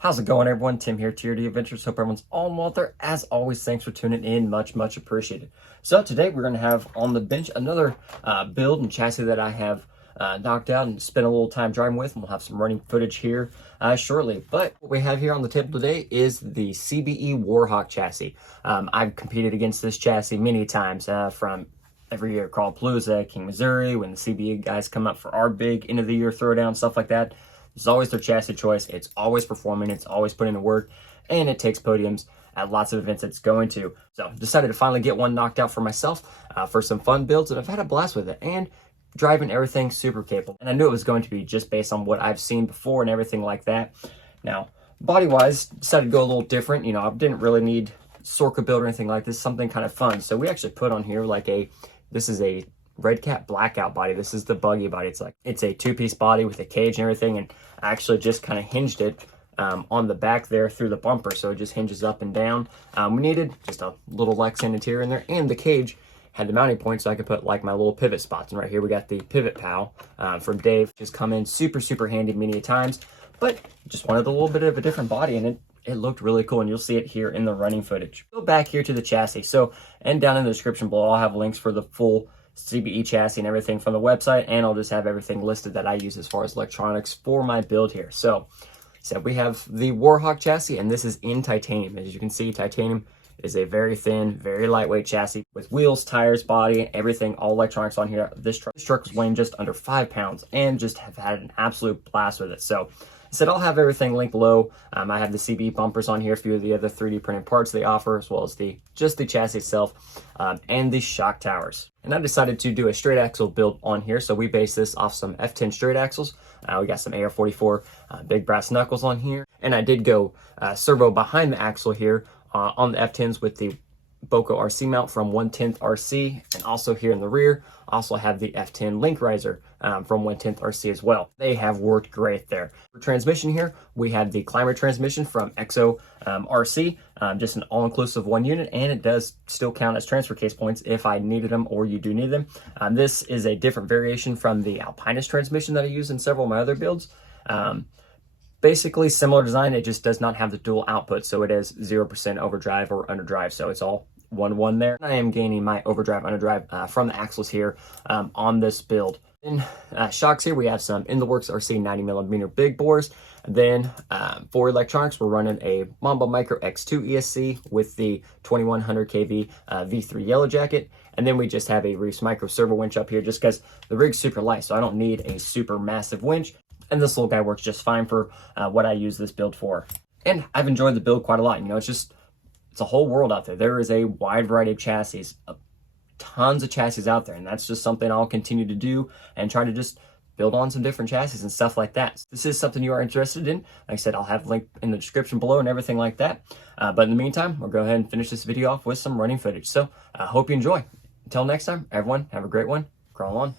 How's it going, everyone? Tim here, TRD Adventures. Hope everyone's all well there. As always, thanks for tuning in. Much appreciated. So today we're going to have on the bench another build and chassis that I have knocked out and spent a little time driving with. And we'll have some running footage here shortly. But what we have here on the table today is the CBE Warhawk chassis. I've competed against this chassis many times from every year, Crawlapalooza, King, Missouri, when the CBE guys come up for our big end of the year throwdown, stuff like that. It's always their chassis choice. It's always performing. It's always putting in the work, and it takes podiums at lots of events it's going to. So decided to finally get one knocked out for myself for some fun builds, and I've had a blast with it and driving everything super capable. And I knew it was going to be just based on what I've seen before and everything like that. Now, body-wise, decided to go a little different. You know, I didn't really need Sorka build or anything like this, something kind of fun. So we actually put on here like this is a red cap blackout body. This is the buggy body. It's a two-piece body with a cage and everything, and I actually just kind of hinged it on the back there through the bumper, so it just hinges up and down. We needed just a little Lexan interior in there, and the cage had the mounting point so I could put like my little pivot spots. And right here we got the pivot pal from Dave. Just come in super handy many times, but just wanted a little bit of a different body, and it looked really cool, and you'll see it here in the running footage. Go back here to the chassis. So, and down in the description below, I'll have links for the full CBE chassis and everything from the website, and I'll just have everything listed that I use as far as electronics for my build here. So we have the Warhawk chassis, and this is in titanium. As you can see, titanium is a very thin, very lightweight chassis with wheels, tires, body, everything, all electronics on here. This truck was weighing just under 5 pounds, and just have had an absolute blast with it. So I said I'll have everything linked below. I have the CBE bumpers on here, a few of the other 3D printed parts they offer, as well as just the chassis itself, and the shock towers. And I decided to do a straight axle build on here, so we based this off some F10 straight axles. We got some AR44 big brass knuckles on here, and I did go servo behind the axle here on the F10s with the Boco RC mount from 1/10 RC, and also here in the rear also have the F10 link riser from 1/10 RC as well. They have worked great there. For transmission here, we had the Climber transmission from EXO RC, just an all-inclusive 1 unit, and it does still count as transfer case points if I needed them or you do need them. This is a different variation from the Alpinus transmission that I use in several of my other builds. Basically similar design, it just does not have the dual output, so it is 0% overdrive or underdrive, so it's all 1-1 there. I am gaining my overdrive, underdrive from the axles here on this build. In shocks here, we have some In the Works RC 90mm big bores. And then for electronics, we're running a Mamba Micro X2 ESC with the 2100 kV V3 Yellowjacket. And then we just have a Reefs micro servo winch up here just because the rig's super light, so I don't need a super massive winch. And this little guy works just fine for what I use this build for. And I've enjoyed the build quite a lot. You know, it's a whole world out there. There is a wide variety of chassis, tons of chassis out there. And that's just something I'll continue to do and try to just build on some different chassis and stuff like that. So this is something you are interested in. Like I said, I'll have a link in the description below and everything like that. But in the meantime, we'll go ahead and finish this video off with some running footage. So I hope you enjoy. Until next time, everyone, have a great one. Crawl on.